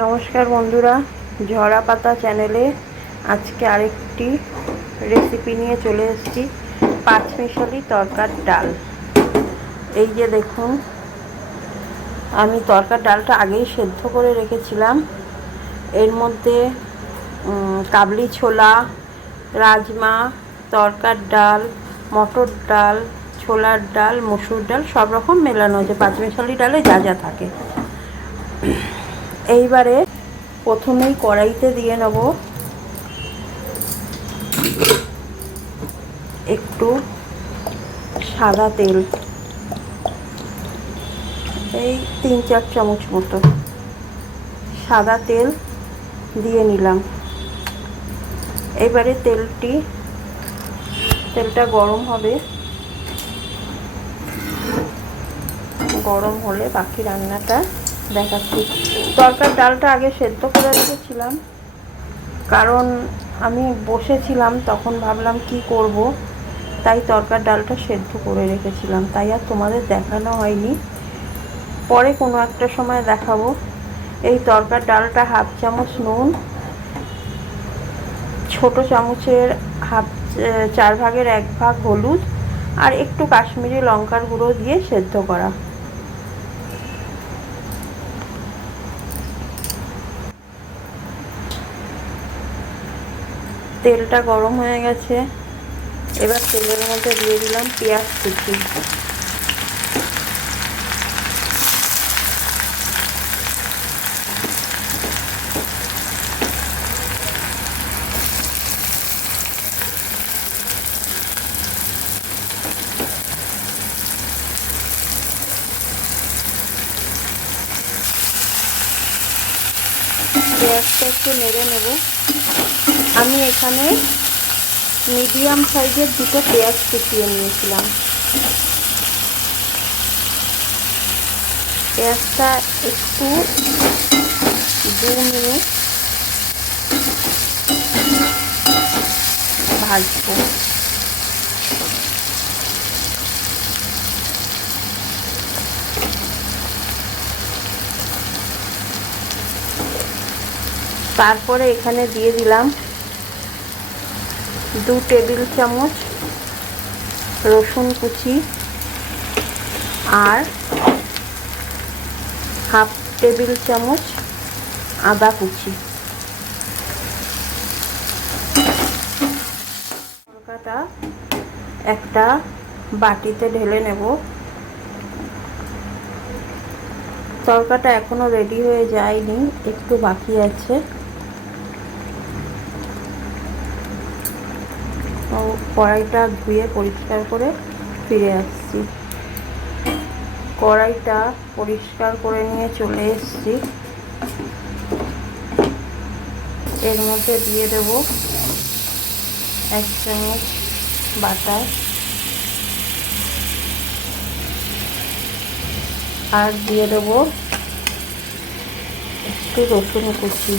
নমস্কার বন্ধুরা, ঝরা পাতা চ্যানেলে আজকে আরেকটি রেসিপি নিয়ে চলে এসেছি। পাঁচমিশালি তরকার ডাল। এই যে দেখুন, আমি তরকার ডালটা আগেই সেদ্ধ করে রেখেছিলাম। এর মধ্যে কাবলি ছোলা, রাজমা, তরকার ডাল, মটর ডাল, ছোলার ডাল, মসুর ডাল সব রকম মেলানো আছে। পাঁচমিশালি ডালে যা যা থাকে। এইবারে প্রথমেই কড়াইতে দিয়ে নেব একটু সাদা তেল, এই 3-4 চামচ মতো সাদা তেল দিয়ে নিলাম। এবারে তেলটা গরম হবে। গরম হলে বাকি রান্নাটা দেখাচ্ছি। তরকার ডালটা আগে সেদ্ধ করে রেখেছিলাম, কারণ আমি বসেছিলাম, তখন ভাবলাম কি করব, তাই তরকার ডালটা সেদ্ধ করে রেখেছিলাম। তাই আর তোমাদের দেখানো হয়নি, পরে কোনো একটা সময় দেখাবো। এই তরকার ডালটা হাফ চামচ নুন, ছোট চামচের 4/1 ভাগ হলুদ আর একটু কাশ্মীরি লঙ্কার গুঁড়ো দিয়ে সেদ্ধ করা। তেলটা গরম হয়ে গেছে। এবার তেলের মধ্যে দিয়ে দিলাম পেঁয়াজ কুচি। পেঁয়াজটা একটু নেড়ে নেব। আমি এখানে মিডিয়াম সাইজের দুটো পেঁয়াজ কুচিয়ে নিয়েছিলাম। পেঁয়াজটা একটু 2 মিনিট ভাজবো। তারপরে এখানে দিয়ে দিলাম 2 টেবিল চামচ রসুন কুচি আর হাফ টেবিল চামচ আদা কুচি। তরকাটা একটা বাটিতে ঢেলে নেব। তরকাটা এখনো রেডি হয়ে যায়নি, একটু বাকি আছে। কড়াইটা ধুয়ে পরিষ্কার করে ফিরে আসছি। কড়াইটা পরিষ্কার করে নিয়ে চলে এসেছি। এর মধ্যে দিয়ে দেব 1 চামচ বাটার আর দিয়ে দেব একটু রসুন কুচি।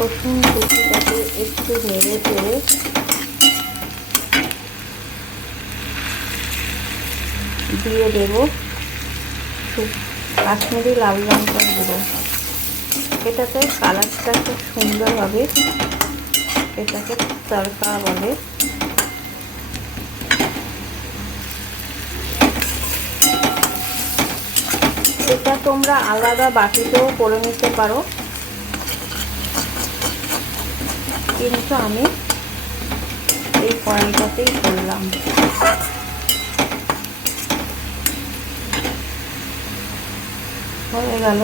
রসুন কুচিটাকে একটু নেড়ে চেড়ে দিয়ে দেব কাশ্মীরি লাল লঙ্কার গুঁড়ো। এটাতে কালারটা খুব সুন্দর হবে। এটাকে তড়কা বলে। এটা তোমরা আলাদা বাটিতেও করে নিতে পারো, কিন্তু আমি এই কড়াইটাতেই করলাম। হয়ে গেল।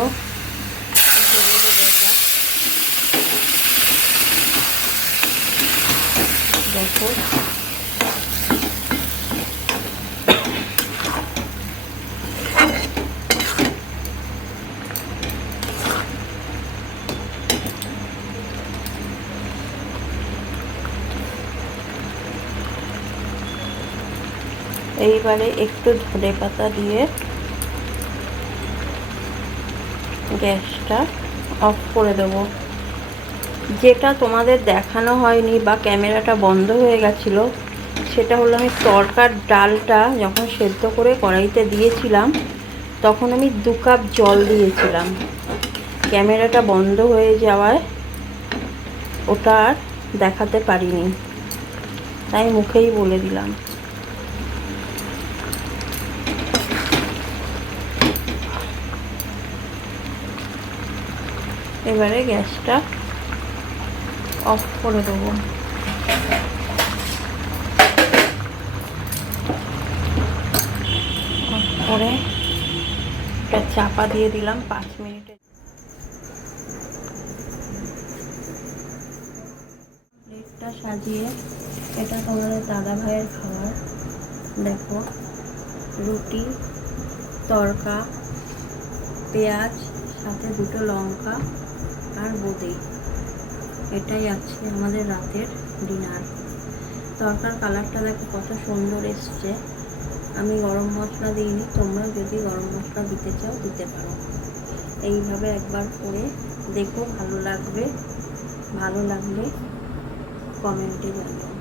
দেখো, এইবারে একটু ধনে পাতা দিয়ে গ্যাসটা অফ করে দেব। যেটা তোমাদের দেখানো হয়নি বা ক্যামেরাটা বন্ধ হয়ে গেছিলো, সেটা হলো আমি তরকার ডালটা যখন সেদ্ধ করে কড়াইতে দিয়েছিলাম তখন আমি 2 কাপ জল দিয়েছিলাম। ক্যামেরাটা বন্ধ হয়ে যাওয়ায় ওটা আর দেখাতে পারিনি, তাই মুখেই বলে দিলাম। এবারে গ্যাসটা অফ করে দেবো। অফ করে এটা চাপা দিয়ে দিলাম 5 মিনিটে। প্লেটটা সাজিয়ে, এটা তোমাদের দাদা ভাইয়ের খাবার। দেখো, রুটি, তড়কা, পেঁয়াজ, সাথে 2টো লঙ্কা আর বোঁদে। এটাই আছে আমাদের রাতের ডিনার। তরকার কালারটা দেখো কত সুন্দর এসছে। আমি গরম মশলা দিইনি, তোমরা যদি গরম মশলা দিতে চাও দিতে পারো। এইভাবে একবার করে দেখো, ভালো লাগবে। ভালো লাগলে কমেন্টে জানাও।